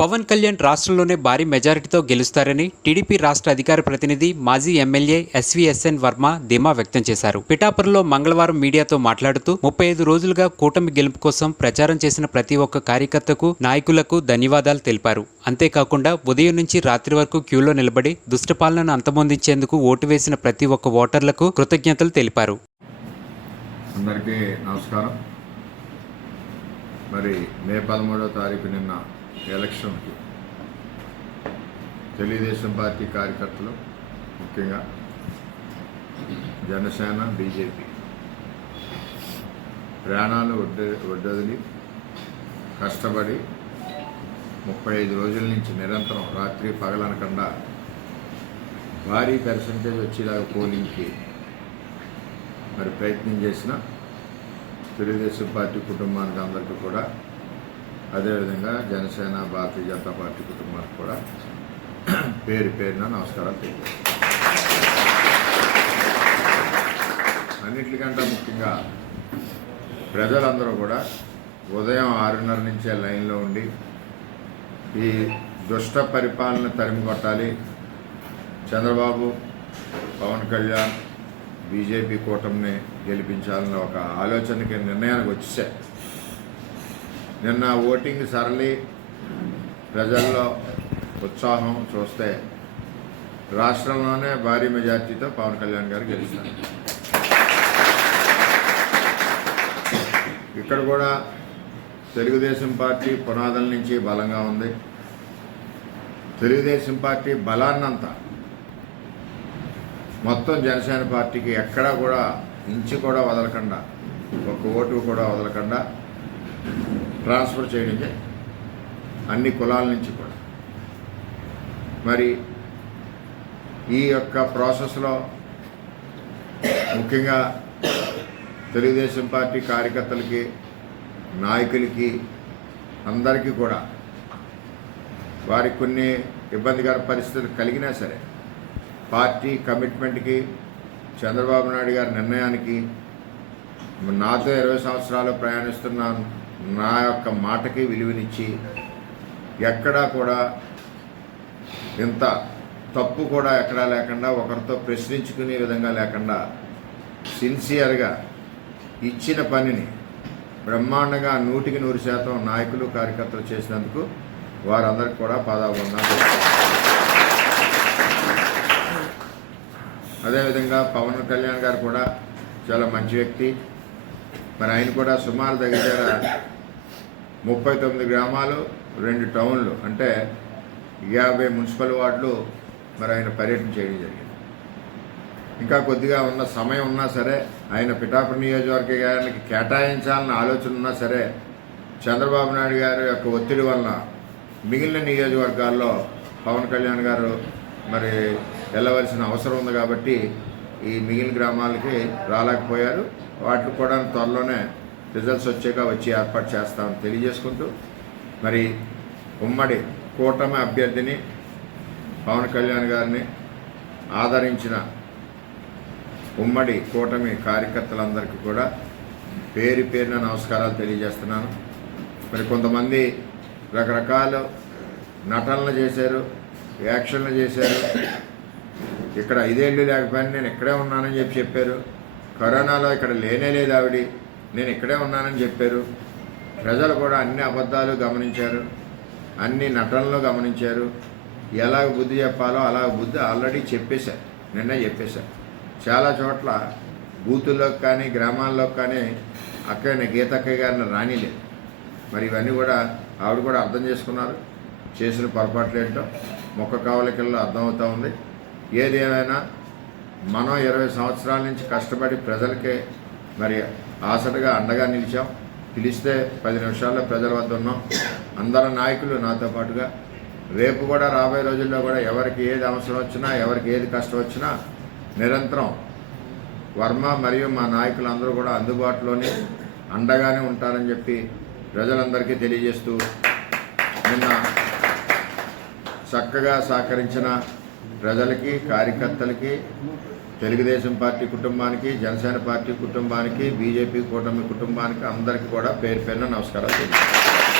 పవన్ కళ్యాణ్ రాష్ట్రంలోనే భారీ మెజారిటీతో గెలుస్తారని టీడీపీ రాష్ట్ర అధికార ప్రతినిధి మాజీ ఎమ్మెల్యే ఎస్వీఎస్ఎన్ వర్మ ధీమా వ్యక్తం చేశారు. పిఠాపురంలో మంగళవారం మీడియాతో మాట్లాడుతూ 35 రోజులుగా కూటమి గెలుపు కోసం ప్రచారం చేసిన ప్రతి ఒక్క కార్యకర్తకు, నాయకులకు ధన్యవాదాలు తెలిపారు. అంతేకాకుండా ఉదయం నుంచి రాత్రి వరకు క్యూలో నిలబడి దుష్టపాలనను అంతమొందించేందుకు ఓటు వేసిన ప్రతి ఒక్క ఓటర్లకు కృతజ్ఞతలు తెలిపారు. అందరికీ నమస్కారం. మరి మే 13వ తారీఖు నిన్న ఎలక్షన్కి తెలుగుదేశం పార్టీ కార్యకర్తలు, ముఖ్యంగా జనసేన, బీజేపీ ప్రాణాలు ఒడ్డొదిలి కష్టపడి 35 రోజుల నుంచి నిరంతరం రాత్రి పగలనకుండా భారీ పర్సంటేజ్ వచ్చేలాగా పోలింగ్కి మరి ప్రయత్నం చేసిన తెలుగుదేశం పార్టీ కుటుంబానికి అందరికీ కూడా, అదేవిధంగా జనసేన, భారతీయ జనతా పార్టీ కుటుంబానికి కూడా పేరు పేరున నమస్కారాలు తెలియజేస్తాను. అన్నింటికంటే ముఖ్యంగా ప్రజలందరూ కూడా ఉదయం 6:30 నుంచే లైన్లో ఉండి ఈ దుష్ట పరిపాలన తరిమి కొట్టాలి, చంద్రబాబు, పవన్ కళ్యాణ్, బీజేపీ కూటమిని గెలిపించాలన్న ఒక ఆలోచనకి, నిర్ణయానికి వచ్చేసాయి. నిన్న ఓటింగ్ సరళి, ప్రజల్లో ఉత్సాహం చూస్తే రాష్ట్రంలోనే భారీ మెజార్టీతో పవన్ కళ్యాణ్ గారు గెలుస్తారు. ఇక్కడ కూడా తెలుగుదేశం పార్టీ పునాదుల నుంచి బలంగా ఉంది. తెలుగుదేశం పార్టీ బలాన్నంతా మొత్తం జనసేన పార్టీకి ఎక్కడా కూడా ఇంచు కూడా వదలకుండా, ఒక ఓటు కూడా వదలకుండా ట్రాన్స్ఫర్ చేయడం అన్ని కులాల నుంచి కూడా. మరి ఈ యొక్క ప్రాసెస్లో ముఖ్యంగా తెలుగుదేశం పార్టీ కార్యకర్తలకి, నాయకులకి, అందరికీ కూడా వారికి కొన్ని ఇబ్బందికర పరిస్థితులు కలిగినా సరే పార్టీ కమిట్మెంట్కి, చంద్రబాబు నాయుడు గారి నిర్ణయానికి, నాతో 20 సంవత్సరాలు ప్రయాణిస్తున్నాను నా యొక్క మాటకి విలువనిచ్చి ఎక్కడా కూడా ఇంత తప్పు కూడా ఎక్కడా లేకుండా, ఒకరితో ప్రశ్నించుకునే విధంగా లేకుండా సిన్సియర్గా ఇచ్చిన పనిని బ్రహ్మాండంగా 100% నాయకులు, కార్యకర్తలు చేసినందుకు వారందరికీ కూడా పాదాభివందనాలు. అదేవిధంగా పవన్ కళ్యాణ్ గారు కూడా చాలా మంచి వ్యక్తి. మరి ఆయన కూడా సుమారు దగ్గర 39 గ్రామాలు, 2 టౌన్లు, అంటే 50 మున్సిపల్ వార్డులు మరి ఆయన పర్యటన చేయడం జరిగింది. ఇంకా కొద్దిగా ఉన్న సమయం ఉన్నా సరే, ఆయన పిఠాపురం నియోజకవర్గానికి కేటాయించాలన్న ఆలోచన ఉన్నా సరే, చంద్రబాబు నాయుడు గారి యొక్క ఒత్తిడి వలన మిగిలిన నియోజకవర్గాల్లో పవన్ కళ్యాణ్ గారు మరి వెళ్ళవలసిన అవసరం ఉంది కాబట్టి ఈ మిగిలిన గ్రామాలకి రాలేకపోయారు. వాటికి కూడా త్వరలోనే రిజల్ట్స్ వచ్చి ఏర్పాటు చేస్తామని తెలియజేసుకుంటూ, మరి ఉమ్మడి కూటమి అభ్యర్థిని పవన్ కళ్యాణ్ గారిని ఆదరించిన ఉమ్మడి కూటమి కార్యకర్తలందరికీ కూడా పేరు పేరున నమస్కారాలు తెలియజేస్తున్నాను. మరి కొంతమంది రకరకాల నటనలు చేశారు, యాక్షన్లు చేశారు. ఇక్కడ 5 ఏళ్ళు లేకపోయినా నేను ఇక్కడే ఉన్నానని చెప్పారు. కరోనాలో ఇక్కడ లేనే లేదు ఆవిడ, నేను ఇక్కడే ఉన్నానని చెప్పారు. ప్రజలు కూడా అన్ని అబద్ధాలు గమనించారు, అన్ని నటనలు గమనించారు. ఎలాగ బుద్ధి చెప్పాలో అలాగ బుద్ధి ఆల్రెడీ చెప్పేశారు, నిన్నే చెప్పేశారు. చాలా చోట్ల బూతుల్లోకి కానీ, గ్రామాల్లోకి కానీ అక్కడనే గీతక్కయ్య గారిని రానిలేదు. మరి ఇవన్నీ కూడా ఆవిడ కూడా అర్థం చేసుకున్నారు. చేసిన పొరపాట్లు ఏంటో మొక్క కావలికల్లో అర్థమవుతూ ఉంది. ఏది ఏమైనా మనం 20 సంవత్సరాల నుంచి కష్టపడి ప్రజలకే మరి ఆసటగా అండగా నిలిచాం. పిలిస్తే 10 నిమిషాల్లో ప్రజల వద్ద ఉన్నాం. అందరు నాయకులు నాతో పాటుగా రేపు కూడా, రాబోయే రోజుల్లో కూడా ఎవరికి ఏది అవసరం వచ్చినా, ఎవరికి ఏది కష్టం వచ్చినా నిరంతరం వర్మ మరియు మా నాయకులందరూ కూడా అందుబాటులోనే అండగానే ఉంటారని చెప్పి ప్రజలందరికీ తెలియజేస్తూ, నిన్న చక్కగా సహకరించిన ప్రజలకి, కార్యకర్తలకి, తెలుగుదేశం పార్టీ కుటుంబానికి, జనసేన పార్టీ కుటుంబానికి, బీజేపీ కూటమి కుటుంబానికి అందరికీ కూడా పేరు పేరున నమస్కారాలు.